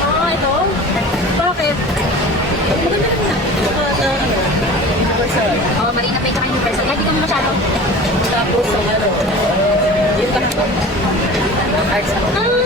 Ah, ito? Bakit? Maganda lang na. Universal. Oh, Marina Bay tsaka Universal. Lagi kami masyado. Tapos, yung ano, yung kahapon. Arts. Ah,